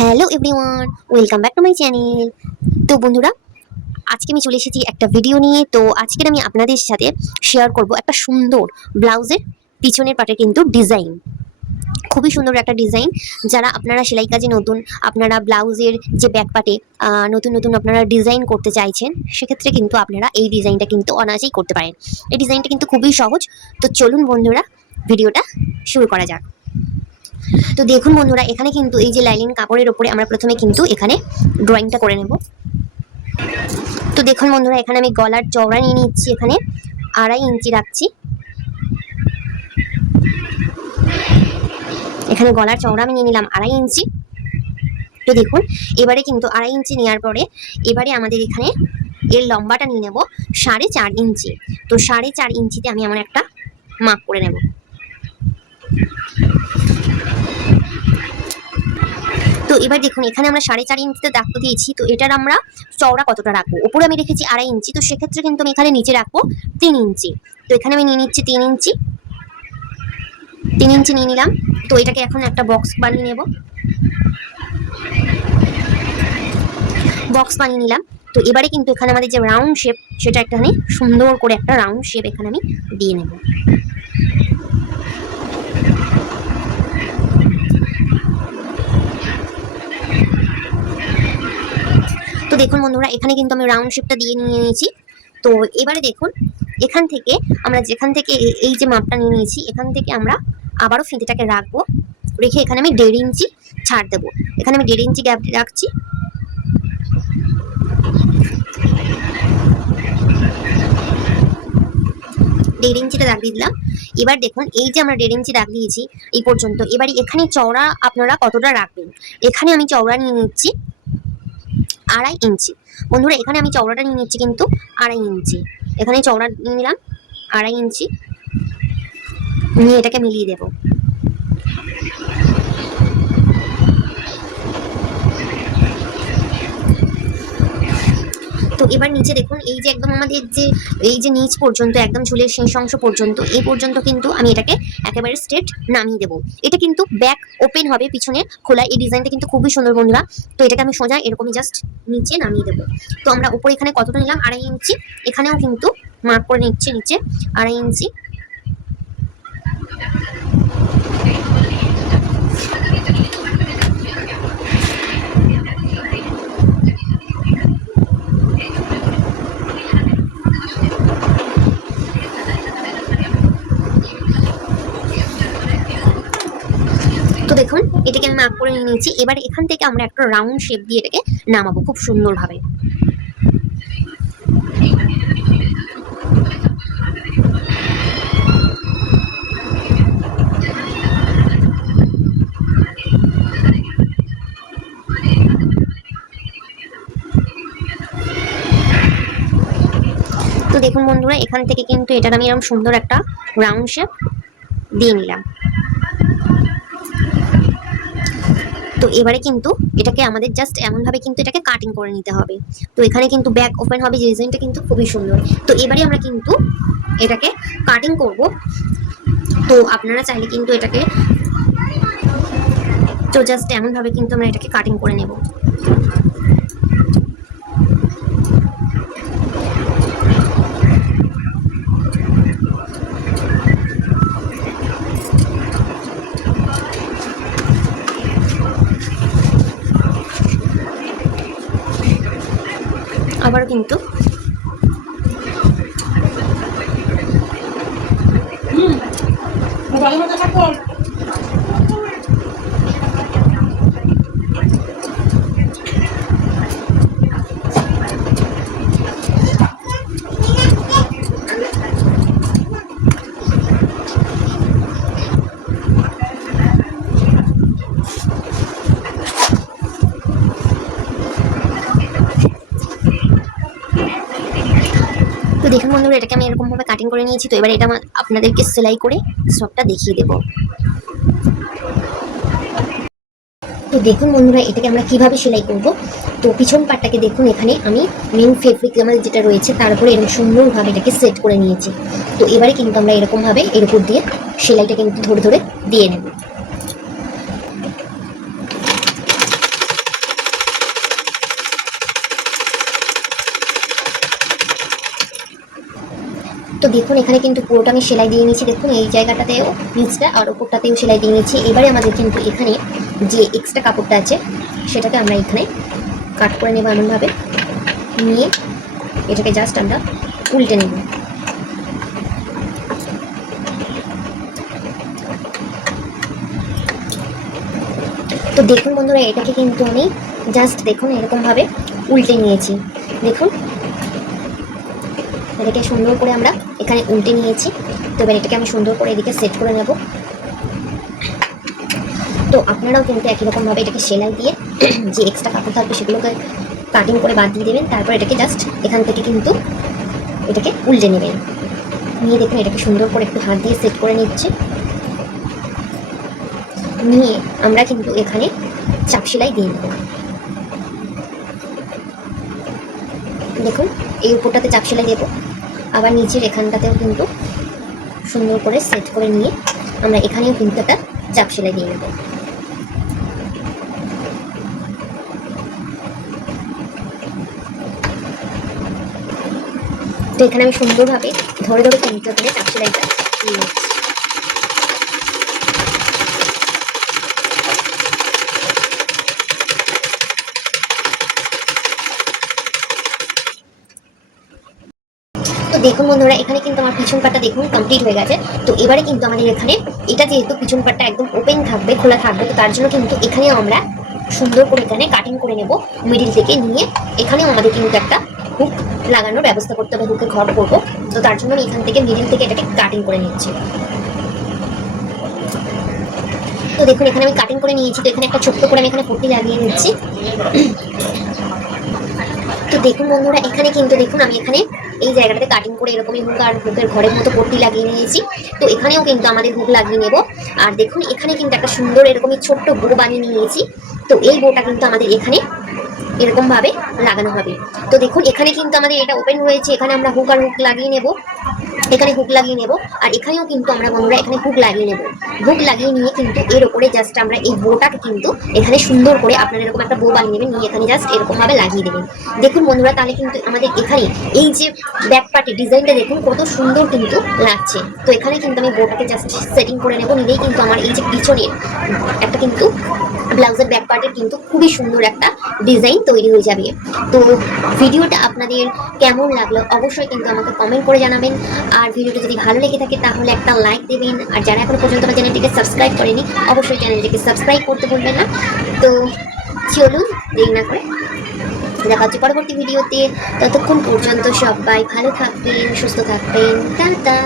Hello everyone, welcome back to my channel. তো বন্ধুরা, আজকে আমি চলে এসেছি একটা ভিডিও নিয়ে। তো আজকের আমি আপনাদের সাথে শেয়ার করব একটা সুন্দর ব্লাউজের পিছনের পাটে কিন্তু ডিজাইন, খুবই সুন্দর একটা ডিজাইন। যারা আপনারা সেলাই কাজে নতুন, আপনারা ব্লাউজের যে ব্যাক পাটে নতুন নতুন আপনারা ডিজাইন করতে চাইছেন, সেক্ষেত্রে কিন্তু আপনারা এই ডিজাইনটা কিন্তু অনায়াসেই করতে পারেন। এই ডিজাইনটা কিন্তু খুবই সহজ। তো চলুন বন্ধুরা, ভিডিওটা শুরু করা যাক। তো দেখুন বন্ধুরা, এখানে কিন্তু এই যে লাইলিন কাপড়ের উপরে আমরা প্রথমে কিন্তু এখানে ড্রয়িংটা করে নেব। তো দেখুন বন্ধুরা, এখানে আমি গলার চওড়া নিয়ে নিচ্ছি, এখানে 2.5 ইঞ্চি রাখছি। এখানে গলার চওড়া আমি নিয়ে নিলাম 2.5 ইঞ্চি। তো দেখুন, এবারে কিন্তু 2.5 ইঞ্চি নেওয়ার পরে এবারে আমাদের এখানে এর লম্বাটা নিয়ে নেব 4.5 ইঞ্চি। তো 4.5 ইঞ্চিতে আমি আমার একটা মাপ করে নেব। তো এবার দেখুন, এখানে আমরা 4.5 ইঞ্চিতে দাগ দিয়েছি। তো এটার আমরা চওড়া কতটা রাখবো? উপরে আমি রেখেছি 2.5 ইঞ্চি, তো সেক্ষেত্রে কিন্তু আমি এখানে নিচে রাখবো 3 ইঞ্চি। তো এখানে আমি নিয়ে নিচ্ছি 3 ইঞ্চি। 3 ইঞ্চি নিয়ে নিলাম। তো এটাকে এখন একটা বক্স বানিয়ে নেব। বক্স বানিয়ে নিলাম। তো এবারে কিন্তু এখানে আমাদের যে রাউন্ড শেপ, সেটা এখানে সুন্দর করে একটা রাউন্ড শেপ এখানে আমি দিয়ে নেব। তো দেখুন বন্ধুরা, এখানে কিন্তু আমি রাউন্ড শেপটা দিয়ে নিয়েছি। তো এবারে দেখুন, এখান থেকে আমরা যেখান থেকে এই যে মাপটা নিয়ে নিয়েছি, এখান থেকে আমরা আবারও ফিতেটাকে রাখবো। রেখে এখানে আমি 1.5 ইঞ্চি ছাড় দেবো। এখানে আমি 1.5 ইঞ্চি গ্যাপ রাখছি। 1.5 ইঞ্চিটা দাগ দিয়ে দিলাম। এবার দেখুন, এই যে আমরা 1.5 ইঞ্চি দাগ দিয়েছি এই পর্যন্ত, এবারে এখানে চওড়া আপনারা কতটা রাখবেন? এখানে আমি চওড়া নিয়ে নিচ্ছি 2.5 ইঞ্চি। বন্ধুরা, এখানে আমি চওড়াটা নিয়ে নিচ্ছি কিন্তু 2.5 ইঞ্চি। এখানে চওড়া নিয়ে নিলাম 2.5 ইঞ্চি, নিয়ে এটাকে মিলিয়ে দেবো। তো এবার নিচে দেখুন, এই যে একদম আমাদের যে এই যে নিচ পর্যন্ত একদম চুলের শেষ অংশ পর্যন্ত, এই পর্যন্ত কিন্তু আমি এটাকে একেবারে স্ট্রেট নামিয়ে দেবো। এটা কিন্তু ব্যাক ওপেন হবে, পিছনে খোলা। এই ডিজাইনটা কিন্তু খুবই সুন্দর বন্ধুরা। তো এটাকে আমি সোজা এরকমই জাস্ট নিচে নামিয়ে দেবো। তো আমরা উপরে এখানে কতটা নিলাম? 2.5 ইঞ্চি। এখানেও কিন্তু মার্ক করে নিচ্ছে নিচে 2.5 ইঞ্চি। তো দেখুন, এটাকে আমি মার্ক করে নিয়ে নিয়েছি। এবার এখান থেকে আমরা একটা রাউন্ড শেপ দিয়ে এটাকে নামাবো খুব সুন্দরভাবে। তো দেখুন বন্ধুরা, এখান থেকে কিন্তু এটার আমি এরকম সুন্দর একটা রাউন্ড শেপ দিয়ে নিলাম। তো এবারে কিন্তু এটাকে আমাদের জাস্ট এমনভাবে কিন্তু এটাকে কাটিং করে নিতে হবে। তো এখানে কিন্তু ব্যাক ওপেন হবে, যে ডিজাইনটা কিন্তু খুবই সুন্দর। তো এবারে আমরা কিন্তু এটাকে কাটিং করব। তো আপনারা চাইলে কিন্তু এটাকে তো জাস্ট এমনভাবে কিন্তু আমরা এটাকে কাটিং করে নেব। আবারও কিন্তু তো দেখুন বন্ধুরা, এটাকে আমি এরকমভাবে কাটিং করে নিয়েছি। তো এবার এটা আপনাদেরকে সেলাই করে সবটা দেখিয়ে দেবো। তো দেখুন বন্ধুরা, এটাকে আমরা কিভাবে সেলাই করব। তো পিছন পাটটাকে দেখুন, এখানে আমি মেন ফেব্রিক আমাদের যেটা রয়েছে তার উপরে এরকম সুন্দরভাবে এটাকে সেট করে নিয়েছি। তো এবারে কিন্তু আমরা এরকমভাবে এর উপর দিয়ে সেলাইটা কিন্তু ধরে ধরে দিয়ে নেব। তো দেখুন এখানে কিন্তু পুরোটা আমি সেলাই দিয়ে নিয়েছি। দেখুন এই জায়গাটাতেও নিচটা আর ওপরটাতেও সেলাই দিয়ে নিয়েছি। এবারে আমাদের কিন্তু এখানে যে এক্সট্রা কাপড়টা আছে সেটাকে আমরা এখানে কাট করে নেব এমনভাবে, নিয়ে এটাকে জাস্ট আমরা উল্টে নেব। তো দেখুন বন্ধুরা এটাকে কিন্তু আমি জাস্ট দেখুন এরকমভাবে উল্টে নিয়েছি। দেখুন এটাকে সুন্দর করে আমরা এখানে উল্টে নিয়েছি। তো এবার এটাকে আমি সুন্দর করে এদিকে সেট করে নেব। তো আপনারাও কিন্তু একই রকমভাবে এটাকে সেলাই দিয়ে যে এক্সট্রা কাপড় থাকবে সেগুলোকে কাটিং করে বাদ দিয়ে দেবেন। তারপর এটাকে জাস্ট এখান থেকে কিন্তু এটাকে উল্টে নেবেন। নিয়ে দেখুন এটাকে সুন্দর করে একটু হাত দিয়ে সেট করে নিচ্ছে। নিয়ে আমরা কিন্তু এখানে চাপ সেলাই দিয়ে নেব। দেখুন এই উপরটাতে চাপ সেলাই দেবো, আবার নিচের এখানটাতেও কিন্তু সুন্দর করে সেট করে নিয়ে আমরা এখানেও কিন্তু একটা চাপ সেলাই দিয়ে নেব। তো এখানে আমি সুন্দরভাবে ধরে ধরে কিন্তু এখানে চাপ সেলাইটা দিয়ে নিচ্ছি। তো দেখুন বন্ধুরা এখানে কিন্তু আমার পিছন পাটটা দেখুন কমপ্লিট হয়ে গেছে। তো এবারে কিন্তু আমাদের এখানে এটা যেহেতু পিছন পাটটা একদম ওপেন থাকবে, খোলা থাকবে, তো তার জন্য কিন্তু এখানেও আমরা সুন্দর করে এখানে কাটিং করে নেব মিডিল থেকে নিয়ে। এখানেও আমাদের কিন্তু একটা হুক লাগানোর ব্যবস্থা করতে হবে, হুকে ঘর করবো। তো তার জন্য আমি এখান থেকে মিডিল থেকে এটাকে কাটিং করে নিচ্ছি। তো দেখুন এখানে আমি কাটিং করে নিয়েছি। তো এখানে একটা ছোট্ট করে আমি এখানে পট্টি লাগিয়ে নিচ্ছি। তো দেখুন বন্ধুরা এখানে কিন্তু দেখুন আমি এখানে এই জায়গাটাতে কাটিং করে এরকমই হুক আর হুকের ঘরের মতো পট্টি লাগিয়ে নিয়েছি। তো এখানেও কিন্তু আমাদের হুক লাগিয়ে নেব। আর দেখুন এখানে কিন্তু একটা সুন্দর এরকমই ছোট্ট বো বানিয়ে নিয়েছি। তো এই বোটা কিন্তু আমাদের এখানে এরকম ভাবে লাগানো হবে। তো দেখুন এখানে কিন্তু আমাদের এটা ওপেন হয়েছে, এখানে আমরা হুক আর হুক লাগিয়ে নেব, এখানে হুক লাগিয়ে নেব। আর এখানেও কিন্তু আমরা বন্ধুরা এখানে হুক লাগিয়ে নেব। হুক লাগিয়ে নিয়ে কিন্তু এর উপরে জাস্ট আমরা এই বোটাকে কিন্তু এখানে সুন্দর করে আপনারা এরকম একটা বো বানিয়ে নেবেন, নিয়ে এখানে জাস্ট এরকম ভাবে লাগিয়ে দেবেন। দেখুন বন্ধুরা তাহলে কিন্তু আমাদের এখানে এই যে ব্যাক পার্টের ডিজাইনটা দেখুন কত সুন্দর কিন্তু লাগছে। তো এখানে কিন্তু আমি বোটাকে জাস্ট সেটিং করে নেব, নিলেই কিন্তু আমার এই যে পিছনের একটা কিন্তু ব্লাউজের ব্যাক পার্টের কিন্তু খুবই সুন্দর একটা ডিজাইন তৈরি হয়ে যাবে। তো ভিডিওটা আপনাদের কেমন লাগলো অবশ্যই কিন্তু আমাকে কমেন্ট করে জানাবেন। আর ভিডিওটা যদি ভালো লেগে থাকে তাহলে একটা লাইক দেবেন। আর যারা এখনো পর্যন্ত আমার চ্যানেলটিকে সাবস্ক্রাইব করেনি অবশ্যই চ্যানেলটিকে সাবস্ক্রাইব করতে ভুলবেন না। তো চলুন দেরি না করে দেখা হচ্ছে পরবর্তী ভিডিওতে। ততক্ষণ পর্যন্ত সবাই ভালো থাকবেন, সুস্থ থাকবেন। টাটা।